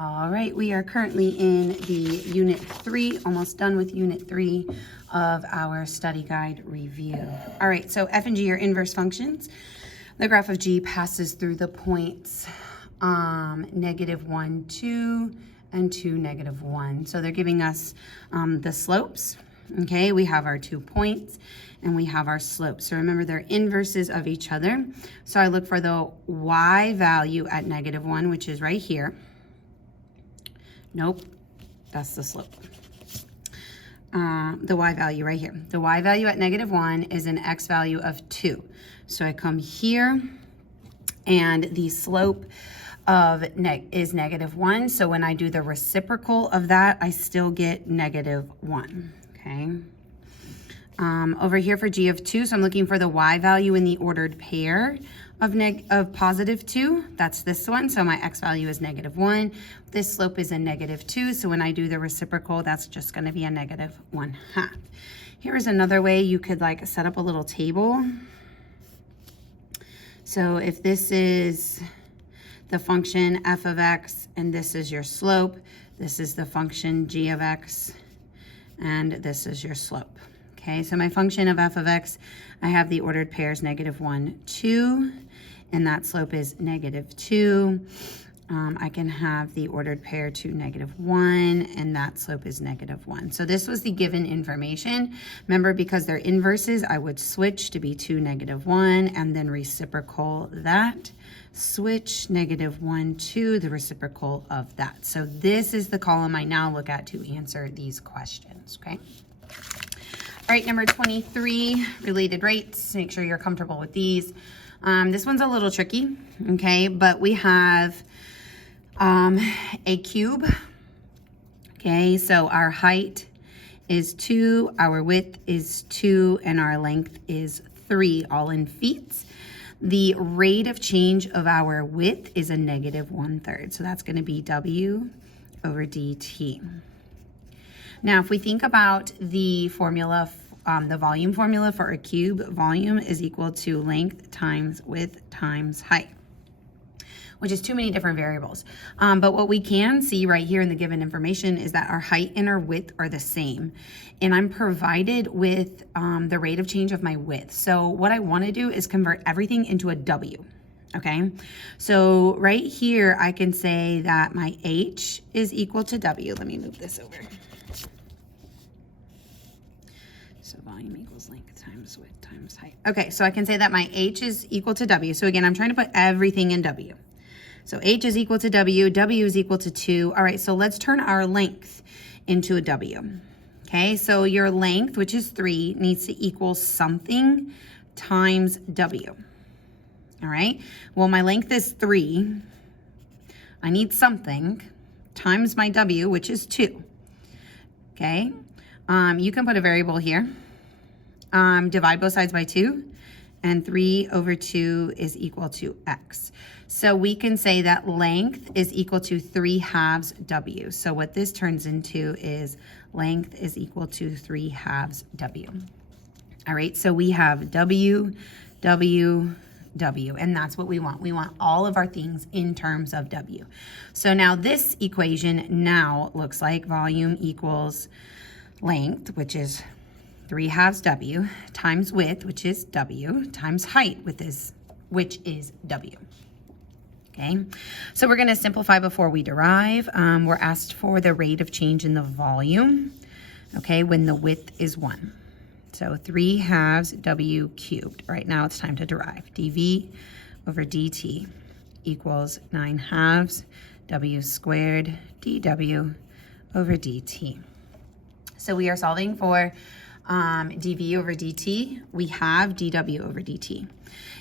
All right, we are currently in the Unit 3, almost done with Unit 3 of our study guide review. All right, so f and g are inverse functions. The graph of g passes through the points -1, 2, and 2, -1. So they're giving us the slopes. Okay, we have our 2 points and we have our slopes. So remember, they're inverses of each other. So I look for the y value at -1, which is right here. Nope, that's the slope. The y value right here. The y value at -1 is an x value of 2. So I come here, and the slope of is -1. So when I do the reciprocal of that, I still get -1. Okay. Over here for g of 2, so I'm looking for the y value in the ordered pair of +2. That's this one. So my x value is -1. This slope is a -2. So when I do the reciprocal, that's just going to be a -1/2. Here's another way you could like set up a little table. So if this is the function f of x and this is your slope, this is the function g of x, and this is your slope. Okay, so my function of f of x, I have the ordered pairs -1, 2, and that slope is -2. I can have the ordered pair to -1, and that slope is -1. So this was the given information. Remember, because they're inverses, I would switch to be 2, -1, and then reciprocal that. Switch -1, 2, the reciprocal of that. So this is the column I now look at to answer these questions, okay? All right, number 23, related rates. Make sure you're comfortable with these. This one's a little tricky, okay? But we have a cube, okay? So our height is 2, our width is 2, and our length is 3, all in feet. The rate of change of our width is a -1/3. So that's going to be W over dt. Now, if we think about the formula, the volume formula for a cube, volume is equal to length times width times height, which is too many different variables. But what we can see right here in the given information is that our height and our width are the same. And I'm provided with the rate of change of my width. So what I want to do is convert everything into a W. Okay, so right here I can say that my H is equal to W. Let me move this over. So volume equals length times width times height. Okay, so I can say that my H is equal to W. So again, I'm trying to put everything in W. So H is equal to W, W is equal to 2. All right, so let's turn our length into a W. Okay, so your length, which is 3, needs to equal something times W. All right, well, my length is 3. I need something times my W, which is 2. Okay, you can put a variable here. Divide both sides by 2, and 3 over 2 is equal to x. So we can say that length is equal to 3/2 W. So what this turns into is length is equal to 3/2 W. All right, so we have W, W, W, and that's what we want. We want all of our things in terms of W. So now this equation now looks like volume equals length, which is 3/2 W, times width, which is W, times height, which is W. Okay, so we're going to simplify before we derive. We're asked for the rate of change in the volume, okay, when the width is 1. So 3/2 W cubed. Right now it's time to derive. dV over dt equals 9/2 W squared dW over dt. So we are solving for dV over dt. We have dW over dt.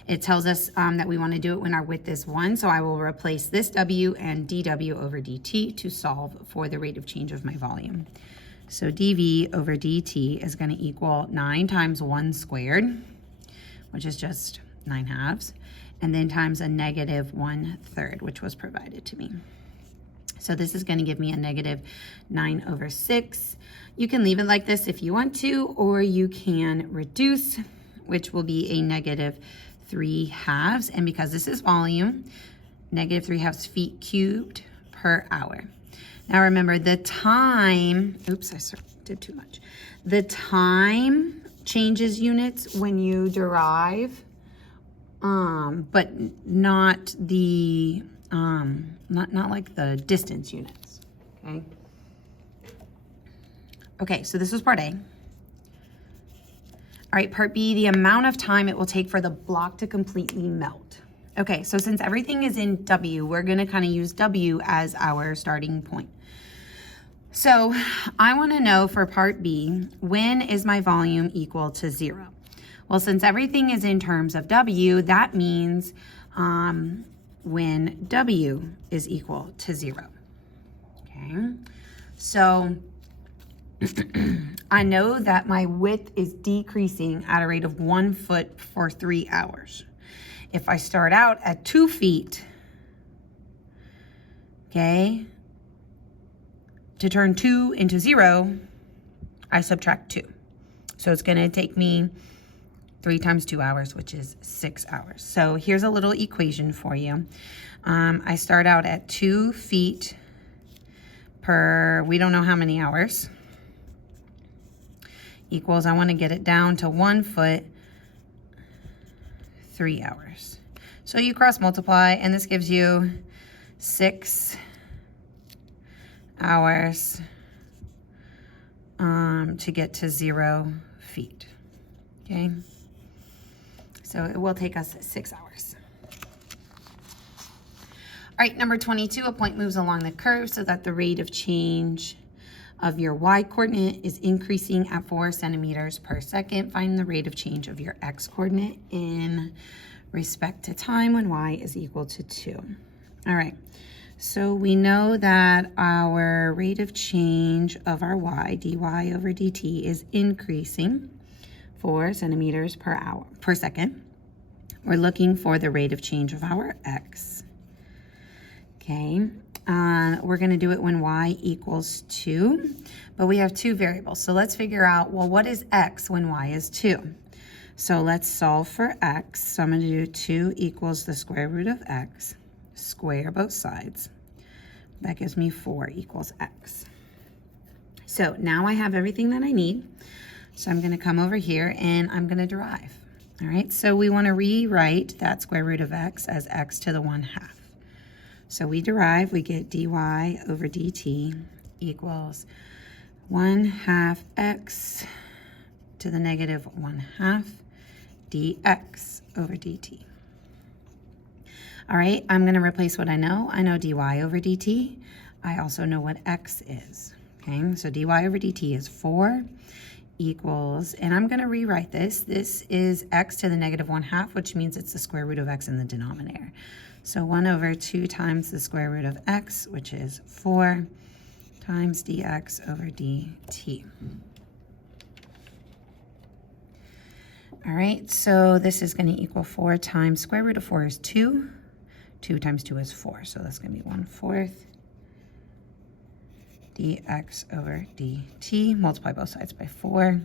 It tells us that we want to do it when our width is 1, so I will replace this W and dW over dt to solve for the rate of change of my volume. So dV over dt is going to equal 9 times 1 squared, which is just 9/2, and then times a -1/3, which was provided to me. So this is going to give me a -9 over 6. You can leave it like this if you want to, or you can reduce, which will be a -3/2. And because this is volume, -3/2 feet cubed per hour. Now remember the time, oops, I did too much. The time changes units when you derive, but not the, not like the distance units, okay? Okay, so this was part A. All right, part B, the amount of time it will take for the block to completely melt. Okay, so since everything is in W, we're gonna kind of use W as our starting point. So I wanna know for part B, when is my volume equal to 0? Well, since everything is in terms of W, that means when W is equal to 0, okay? So I know that my width is decreasing at a rate of 1 foot for 3 hours. If I start out at 2 feet, okay, to turn 2 into 0, I subtract 2. So it's gonna take me 3 times 2 hours, which is 6 hours. So here's a little equation for you. I start out at 2 feet per, we don't know how many hours, equals, I want to get it down to 1 foot, 3 hours. So you cross multiply, and this gives you 6 hours to get to 0 feet, okay? So it will take us 6 hours. All right, number 22, a point moves along the curve so that the rate of change of your y coordinate is increasing at 4 centimeters per second. Find the rate of change of your x coordinate in respect to time when y is equal to 2. All right, so we know that our rate of change of our y, dy over dt, is increasing 4 centimeters per second. We're looking for the rate of change of our x. Okay, we're gonna do it when y equals 2, but we have 2 variables. So let's figure out, well, what is x when y is 2? So let's solve for x. So I'm gonna do 2 equals the square root of x, square both sides. That gives me 4 equals x. So now I have everything that I need. So I'm gonna come over here and I'm gonna derive. All right, so we wanna rewrite that square root of x as x to the 1/2. So we derive, we get dy over dt equals 1/2 x to the negative 1/2 dx over dt. All right, I'm gonna replace what I know. I know dy over dt. I also know what x is, okay? So dy over dt is 4 equals, and I'm gonna rewrite this. This is x to the negative 1/2, which means it's the square root of x in the denominator. So 1 over 2 times the square root of x, which is 4 times dx over dt. All right, so this is going to equal 4 times square root of 4 is 2. 2 times 2 is 4, so that's going to be 1/4 dx over dt. Multiply both sides by 4.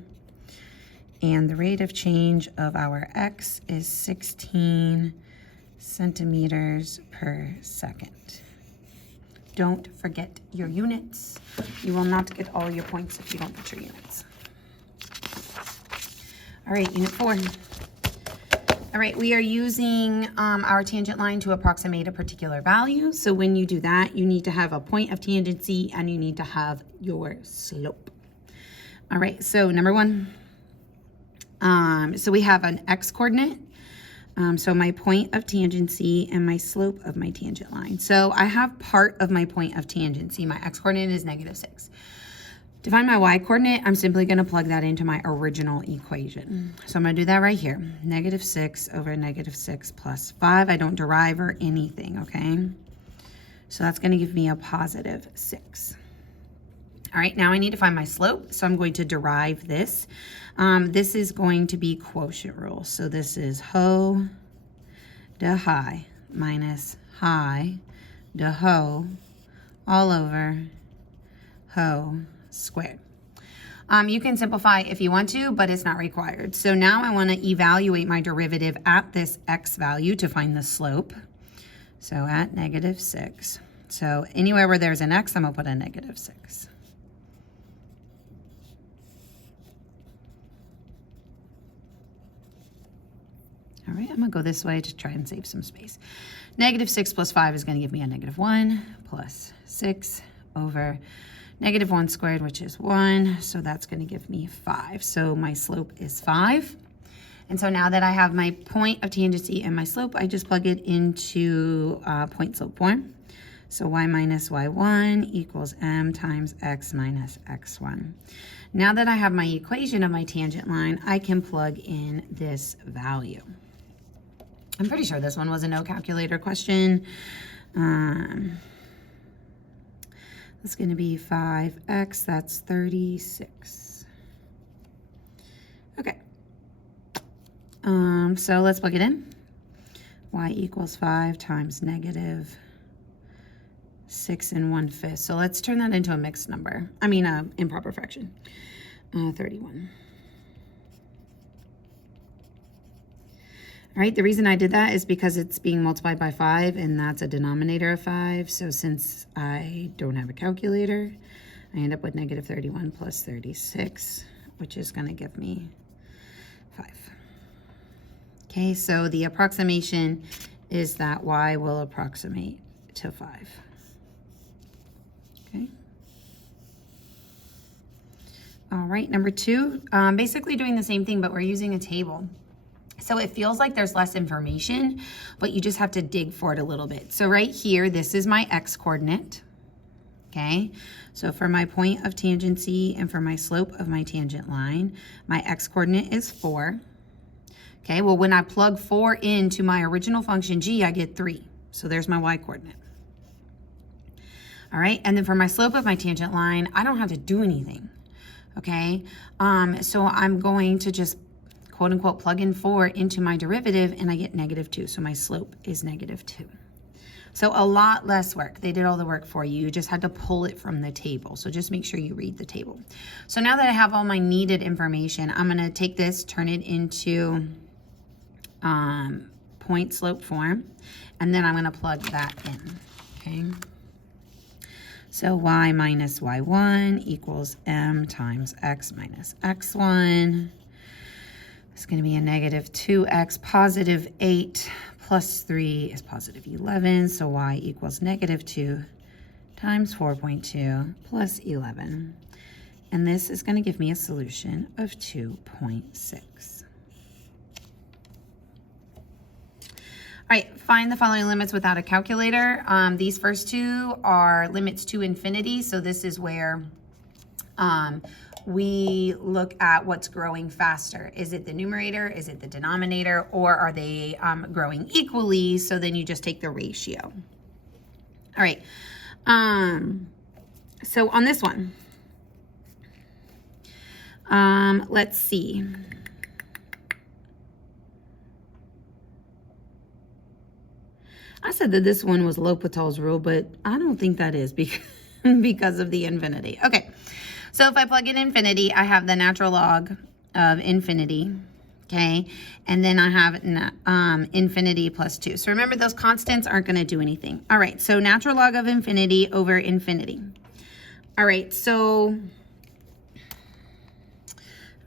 And the rate of change of our x is 16 centimeters per second. Don't forget your units. You will not get all your points if you don't put your units. All right, unit 4. All right, we are using our tangent line to approximate a particular value. So when you do that, you need to have a point of tangency and you need to have your slope. All right, so number 1. So we have an x coordinate. So my point of tangency and my slope of my tangent line. So I have part of my point of tangency. My x coordinate is -6. To find my y coordinate, I'm simply going to plug that into my original equation. So I'm going to do that right here. -6 over -6 plus 5. I don't derive or anything, okay? So that's going to give me a +6. All right, now I need to find my slope. So I'm going to derive this. This is going to be quotient rule. So this is ho to high minus high to ho all over ho squared. You can simplify if you want to, but it's not required. So now I want to evaluate my derivative at this x value to find the slope. So at -6. So anywhere where there's an x, I'm going to put a negative 6. All right, I'm going to go this way to try and save some space. Negative 6 plus 5 is going to give me a negative 1 plus 6 over negative 1 squared, which is 1. So that's going to give me 5. So my slope is 5. And so now that I have my point of tangency and my slope, I just plug it into point slope form. So y minus y1 equals m times x minus x1. Now that I have my equation of my tangent line, I can plug in this value. I'm pretty sure this one was a no calculator question. That's going to be 5x, that's 36. Okay. So let's plug it in. Y equals 5 times negative 6 1/5. So let's turn that into a mixed number. I mean, improper fraction. 31. All right, the reason I did that is because it's being multiplied by 5, and that's a denominator of 5. So since I don't have a calculator, I end up with negative 31 plus 36, which is going to give me 5. Okay, so the approximation is that y will approximate to 5. Okay. All right, number 2, basically doing the same thing, but we're using a table. So it feels like there's less information, but you just have to dig for it a little bit. So right here, this is my x coordinate, okay? So for my point of tangency and for my slope of my tangent line, my x coordinate is 4. Okay, well, when I plug 4 into my original function g, I get 3. So there's my y coordinate. All right, and then for my slope of my tangent line, I don't have to do anything, okay? So I'm going to just quote unquote plug in 4 into my derivative and I get negative 2. So my slope is negative 2. So a lot less work. They did all the work for you. You just had to pull it from the table. So just make sure you read the table. So now that I have all my needed information, I'm going to take this, turn it into point slope form, and then I'm going to plug that in. Okay. So y minus y1 equals m times x minus x1. It's going to be a negative 2x, positive 8 plus 3 is positive 11. So y equals negative 2 times 4.2 plus 11. And this is going to give me a solution of 2.6. All right, find the following limits without a calculator. These first two are limits to infinity. So this is where we look at what's growing faster. Is it the numerator? Is it the denominator? Or are they growing equally? So then you just take the ratio. All right. So on this one, let's see. I said that this one was L'Hopital's rule, but I don't think that is because of the infinity. Okay. So if I plug in infinity, I have the natural log of infinity, okay? And then I have infinity plus 2. So remember, those constants aren't going to do anything. All right, so natural log of infinity over infinity. All right, so,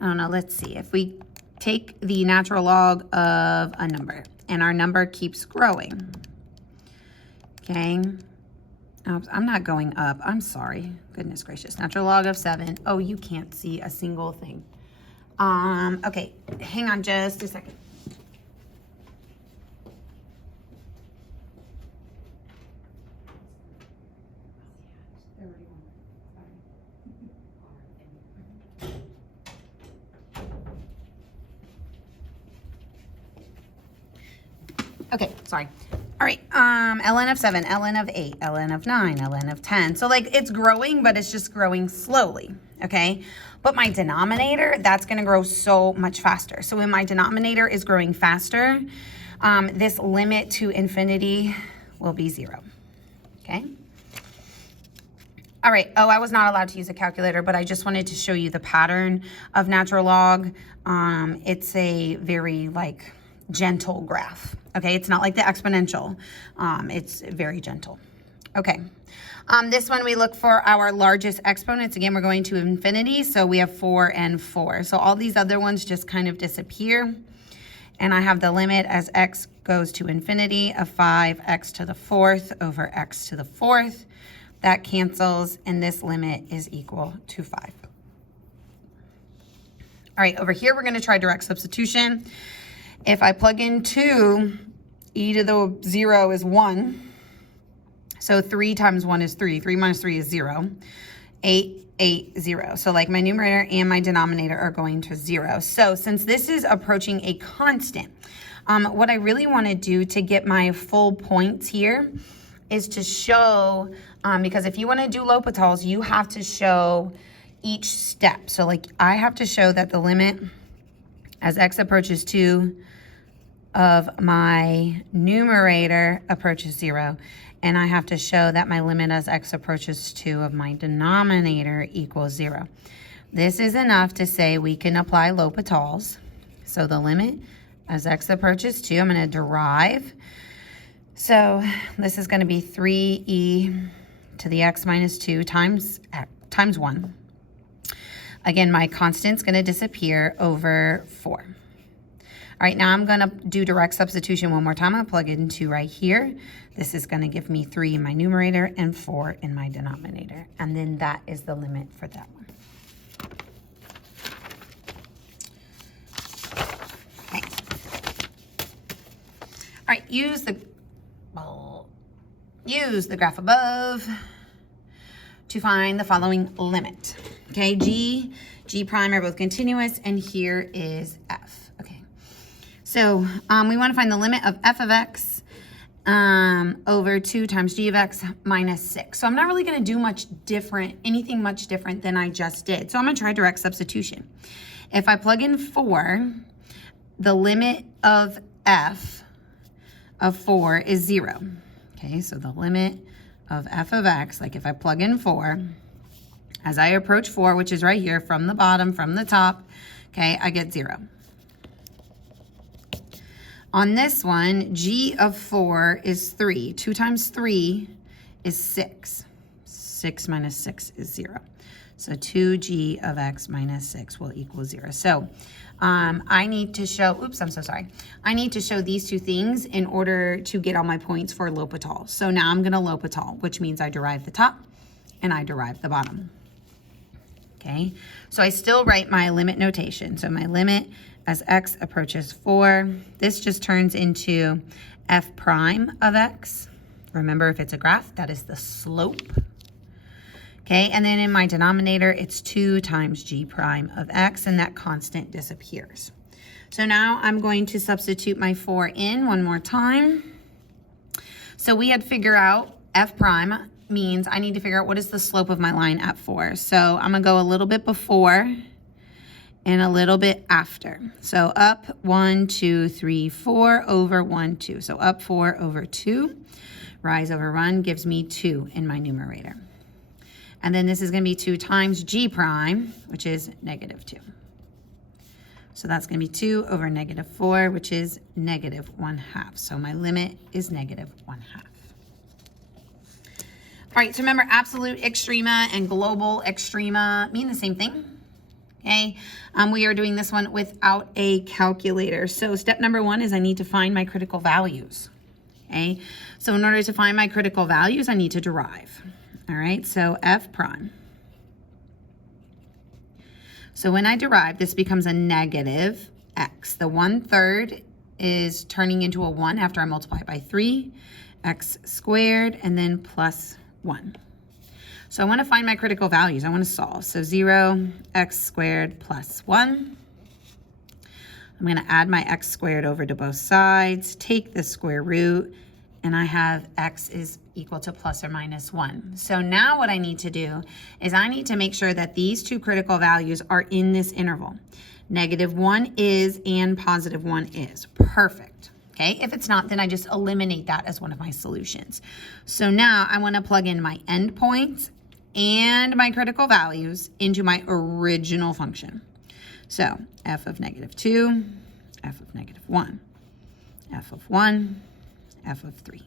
I don't know, let's see. If we take the natural log of a number, and our number keeps growing, okay? Oops, I'm not going up. I'm sorry. Goodness gracious. Natural log of 7. Oh, you can't see a single thing. Okay, hang on just a second. Okay, sorry. All right, ln of 7, ln of 8, ln of 9, ln of 10. So like it's growing, but it's just growing slowly, okay? But my denominator, that's gonna grow so much faster. So when my denominator is growing faster, this limit to infinity will be 0, okay? All right, oh, I was not allowed to use a calculator, but I just wanted to show you the pattern of natural log. It's a very like gentle graph. Okay, it's not like the exponential. It's very gentle. Okay. This one we look for our largest exponents. Again, we're going to infinity, so we have 4 and 4. So all these other ones just kind of disappear. And I have the limit as x goes to infinity of 5x to the 4th over x to the 4th. That cancels, and this limit is equal to 5. All right, over here, we're going to try direct substitution. If I plug in 2, e to the 0 is 1. So 3 times 1 is 3. 3 minus 3 is 0. 8, 8, 0. So like my numerator and my denominator are going to 0. So since this is approaching a constant, what I really want to do to get my full points here is to show, because if you want to do L'Hopital's, you have to show each step. So like I have to show that the limit as x approaches 2 of my numerator approaches 0. And I have to show that my limit as x approaches 2 of my denominator equals 0. This is enough to say we can apply L'Hopital's. So the limit as x approaches 2, I'm going to derive. So this is going to be 3e to the x minus 2 times 1. Again, my constant's going to disappear over 4. All right, now I'm going to do direct substitution one more time. I'll plug it into right here. This is going to give me 3 in my numerator and 4 in my denominator. And then that is the limit for that one. Okay. All right, use the graph above to find the following limit. Okay, G prime are both continuous, and here is F. So we want to find the limit of f of x over 2 times g of x minus 6. So I'm not really going to do anything much different than I just did. So I'm going to try direct substitution. If I plug in 4, the limit of f of 4 is 0. Okay, so the limit of f of x, like if I plug in 4, as I approach 4, which is right here from the bottom, from the top, okay, I get 0. On this one, g of 4 is 3. 2 times 3 is 6. 6 minus 6 is 0. So 2g of x minus 6 will equal 0. So I need to show, I need to show these two things in order to get all my points for L'Hopital. So now I'm going to L'Hopital, which means I derive the top and I derive the bottom. Okay, so I still write my limit notation. So my limit as x approaches 4, this just turns into f prime of x. Remember, if it's a graph, that is the slope. Okay, and then in my denominator, it's 2 times g prime of x, and that constant disappears. So now I'm going to substitute my 4 in one more time. So we had to figure out f prime means I need to figure out what is the slope of my line at 4. So I'm going to go a little bit before and a little bit after. So up 1, 2, 3, 4 over 1, 2. So up 4 over 2. Rise over 1 gives me 2 in my numerator. And then this is going to be 2 times g prime, which is negative 2. So that's going to be 2 over negative 4, which is negative 1/2. So my limit is negative 1/2. All right, so remember, absolute extrema and global extrema mean the same thing. Okay, we are doing this one without a calculator. So step number 1 is I need to find my critical values. Okay, so in order to find my critical values, I need to derive. All right, so f prime. So when I derive, this becomes a negative x. The 1/3 is turning into a 1 after I multiply it by 3, x squared, and then plus 1. So I want to find my critical values. I want to solve. So 0, x squared plus 1. I'm going to add my x squared over to both sides, take the square root, and I have x is equal to plus or minus 1. So now what I need to do is I need to make sure that these two critical values are in this interval. -1 is and +1 is. Perfect. Okay, if it's not, then I just eliminate that as one of my solutions. So now I want to plug in my endpoints and my critical values into my original function. So f of -2, f of -1, f of 1, f of 3.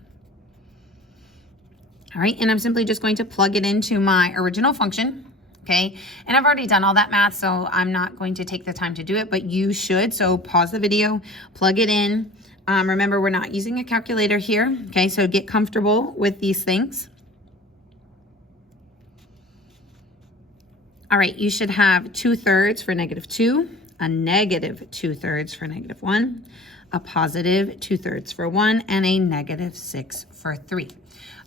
All right, and I'm simply just going to plug it into my original function. Okay, and I've already done all that math, so I'm not going to take the time to do it, but you should. So pause the video, plug it in. Remember, we're not using a calculator here. Okay, so get comfortable with these things. All right, you should have 2/3 for -2, a negative 2/3 for -1, a positive 2/3 for 1, and a -6 for 3.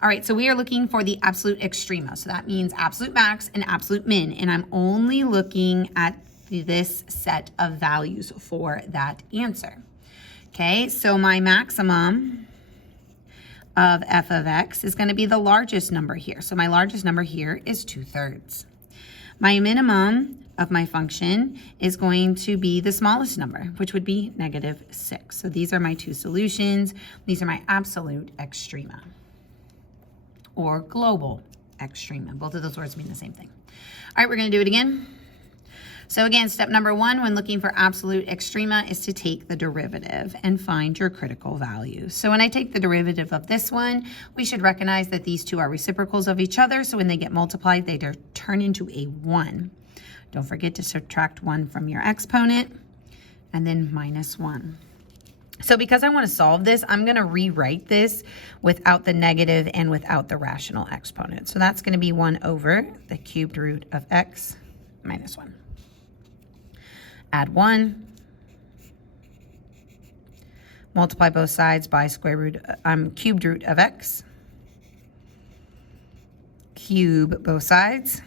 All right, so we are looking for the absolute extrema. So that means absolute max and absolute min. And I'm only looking at this set of values for that answer. Okay, so my maximum of f of x is going to be the largest number here. So my largest number here is 2/3. My minimum of my function is going to be the smallest number, which would be -6. So these are my two solutions. These are my absolute extrema, or global extrema. Both of those words mean the same thing. All right, we're going to do it again. So again, step number 1 when looking for absolute extrema is to take the derivative and find your critical value. So when I take the derivative of this one, we should recognize that these two are reciprocals of each other. So when they get multiplied, they turn into a 1. Don't forget to subtract 1 from your exponent, and then -1. So because I want to solve this, I'm going to rewrite this without the negative and without the rational exponent. So that's going to be 1 over the cubed root of x minus 1. Add 1. Multiply both sides by cubed root of x. Cube both sides.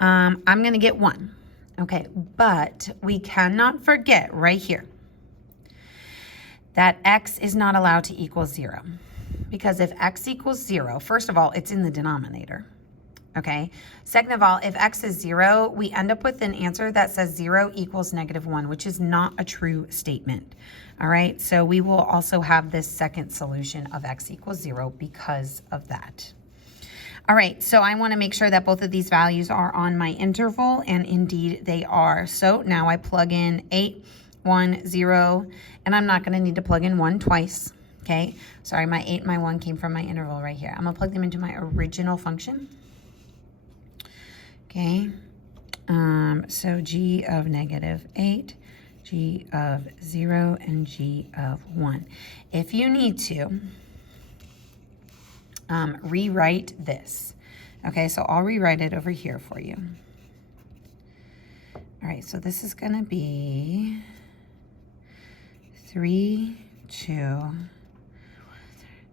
I'm going to get 1. Okay, but we cannot forget right here that x is not allowed to equal 0. Because if x equals 0, first of all, it's in the denominator. Okay, second of all, if x is 0, we end up with an answer that says 0 equals -1, which is not a true statement. All right, so we will also have this second solution of x equals 0 because of that. All right, so I want to make sure that both of these values are on my interval, and indeed they are. So now I plug in 8, 1, 0, and I'm not going to need to plug in 1 twice. Okay, sorry, my 8 and my 1 came from my interval right here. I'm going to plug them into my original function. Okay, so g of -8, g of 0, and g of 1. If you need to, rewrite this. Okay, so I'll rewrite it over here for you. All right, so this is going to be 3, 2.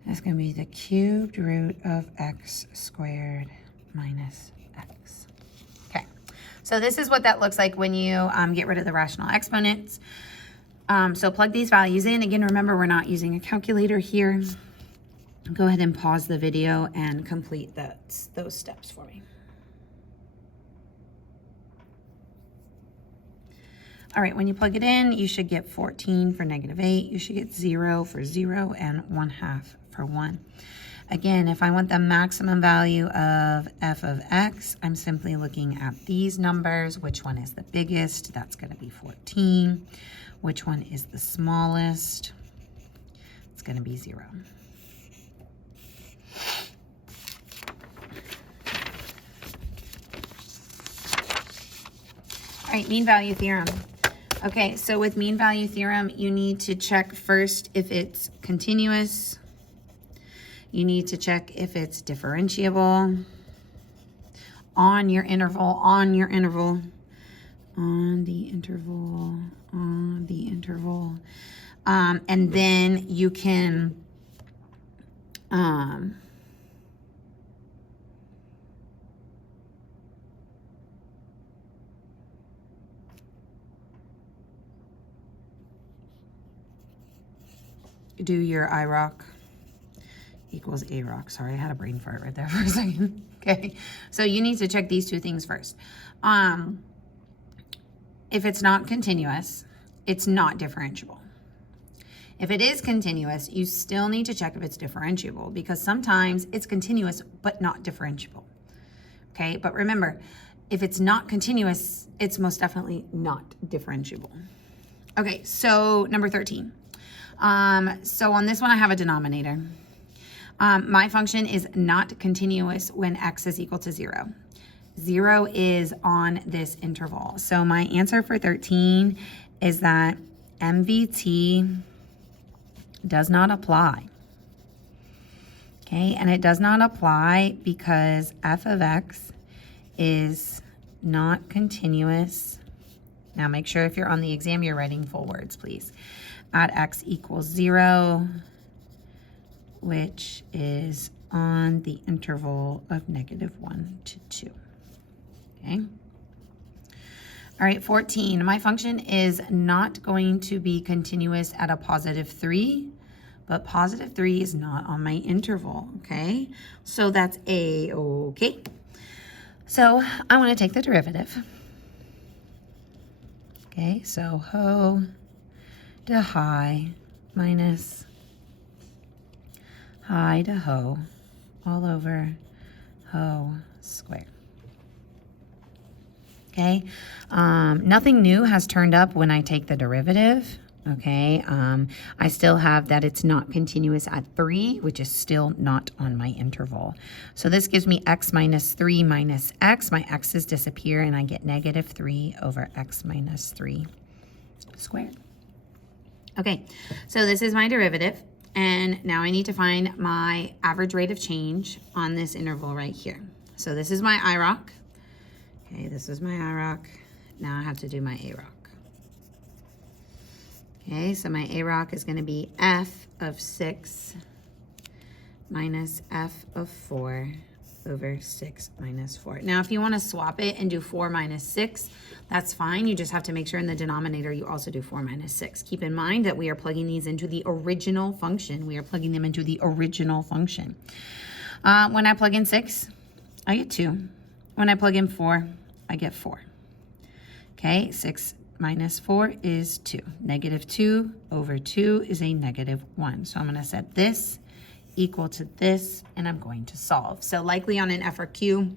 That's going to be the cubed root of x squared minus x. Okay, so this is what that looks like when you get rid of the rational exponents. So plug these values in. Again, remember, we're not using a calculator here. Go ahead and pause the video and complete those steps for me. All right, when you plug it in, you should get 14 for -8. You should get 0 for 0 and 1/2 for 1. Again, if I want the maximum value of f of x, I'm simply looking at these numbers. Which one is the biggest? That's going to be 14. Which one is the smallest? It's going to be 0. All right, mean value theorem. Okay, so with mean value theorem, you need to check first if it's continuous. You need to check if it's differentiable on your interval, on the interval. And then you can do your IROC equals AROC. Sorry, I had a brain fart right there for a second. Okay, so you need to check these two things first. If it's not continuous, it's not differentiable. If it is continuous, you still need to check if it's differentiable, because sometimes it's continuous but not differentiable. Okay, but remember, if it's not continuous, it's most definitely not differentiable. Okay, so number 13. So on this one, I have a denominator. My function is not continuous when x is equal to 0. 0 is on this interval. So my answer for 13 is that MVT does not apply. Okay, and it does not apply because f of x is not continuous. Now make sure if you're on the exam, you're writing full words, please. At x equals 0, which is on the interval of -1 to 2. Okay. All right, 14. My function is not going to be continuous at a +3, but +3 is not on my interval, okay? So that's A-okay. So I want to take the derivative. Okay, so ho to high minus high to ho all over ho squared. Okay, nothing new has turned up when I take the derivative. Okay, I still have that it's not continuous at 3, which is still not on my interval. So this gives me x minus 3 minus x. My x's disappear and I get -3 over x minus 3 squared. Okay, so this is my derivative. And now I need to find my average rate of change on this interval right here. So this is my IROC. Okay, this is my IROC. Now I have to do my AROC. Okay, so my AROC is going to be f of 6 minus f of 4 over 6 minus 4. Now, if you want to swap it and do 4 minus 6, that's fine. You just have to make sure in the denominator you also do 4 minus 6. Keep in mind that we are plugging these into the original function. We are plugging them into the original function. When I plug in 6, I get 2. When I plug in 4, I get 4. Okay, 6 minus 4 is 2. -2 over 2 is a -1. So I'm going to set this equal to this, and I'm going to solve. So likely on an F or Q,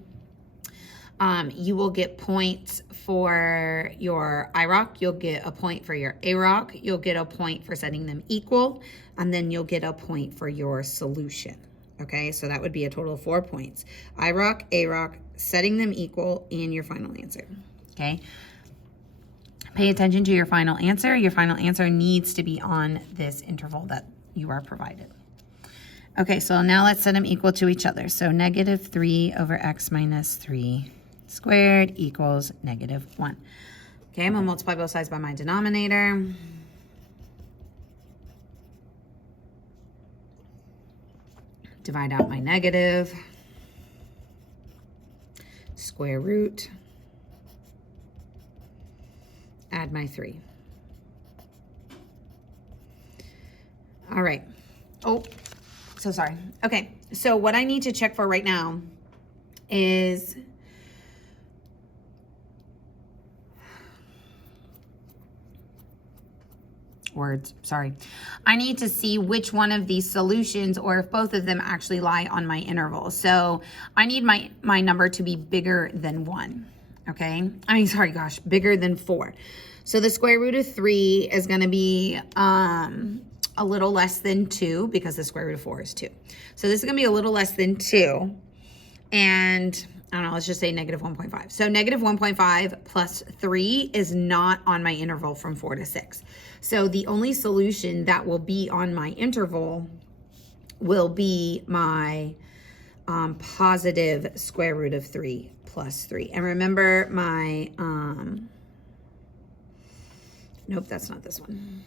you will get points for your IROC, you'll get a point for your AROC, you'll get a point for setting them equal, and then you'll get a point for your solution. Okay, so that would be a total of 4 points. IROC, AROC, setting them equal, and your final answer. Okay. Pay attention to your final answer. Your final answer needs to be on this interval that you are provided. Okay, so now let's set them equal to each other. So -3 over x minus 3 squared equals -1. Okay, I'm gonna multiply both sides by my denominator. Divide out my negative. Square root. Add my 3. All right. Oh, so sorry. Okay, so what I need to check for right now is I need to see which one of these solutions or if both of them actually lie on my interval. So I need my number to be bigger than 1. Okay, bigger than 4. So the square root of 3 is going to be a little less than 2 because the square root of 4 is 2. So this is going to be a little less than 2. And I don't know, let's just say -1.5. So -1.5 plus 3 is not on my interval from 4 to 6. So the only solution that will be on my interval will be my positive square root of 3 plus 3. And remember my, nope, that's not this one.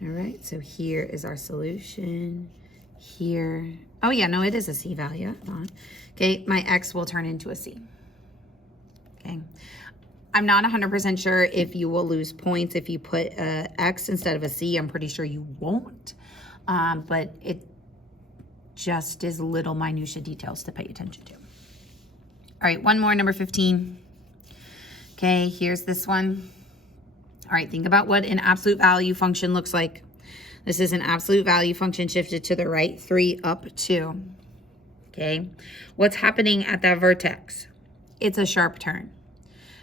All right, so here is our solution. Here, oh yeah, no, it is a C value. Okay, my X will turn into a C. Okay, I'm not 100% sure if you will lose points if you put a X instead of a C. I'm pretty sure you won't, but it just is little minutia details to pay attention to. All right, one more, number 15. Okay, here's this one. All right, think about what an absolute value function looks like. This is an absolute value function shifted to the right, 3 up 2. Okay, what's happening at that vertex? It's a sharp turn.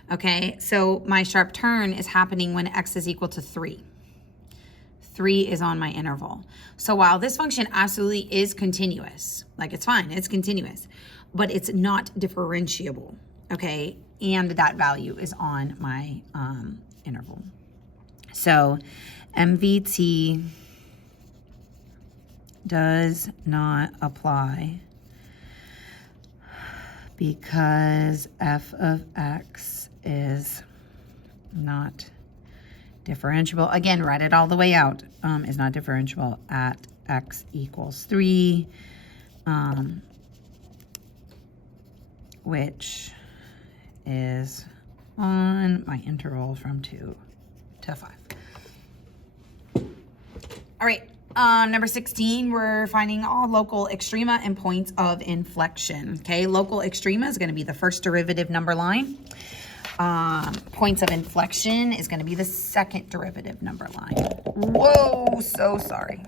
Okay, so my sharp turn is happening when X is equal to 3. 3 is on my interval. So while this function absolutely is continuous, like it's fine, it's continuous, but it's not differentiable, okay? And that value is on my interval. So MVT does not apply because f of x is not differentiable. Again, write it all the way out. Is not differentiable at x equals 3, which is on my interval from 2 to 5. All right, number 16, we're finding all local extrema and points of inflection. Okay, local extrema is going to be the first derivative number line. Points of inflection is going to be the second derivative number line. Whoa, so sorry.